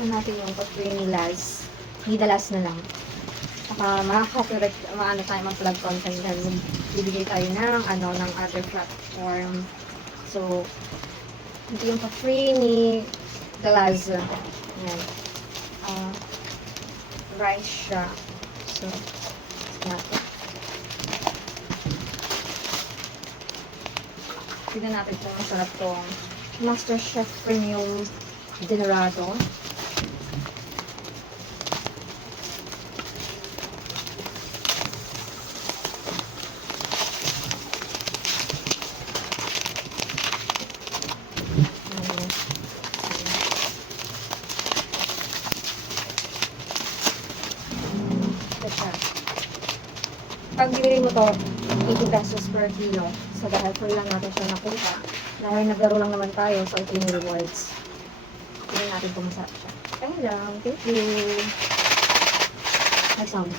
natin yung pag-free ni Laz. Ni Dalas na lang. Saka makaka-copyright, maano tayo mag-vlog content dahil bibigay tayo ng, ng other platform. So, ito yung pa-free ni Dalas. Ayan. Rice siya. So, natin. Tignan natin kung masarap tong MasterChef Premium Dinnerado. Pag binili mo to, 80 pesos per kilo. So, dahil free lang natin siya nakuha. Dahil naglaro lang naman tayo, so ito yung rewards. Tignan natin kung masarap siya. Ayun lang. Thank you. Nag-sound.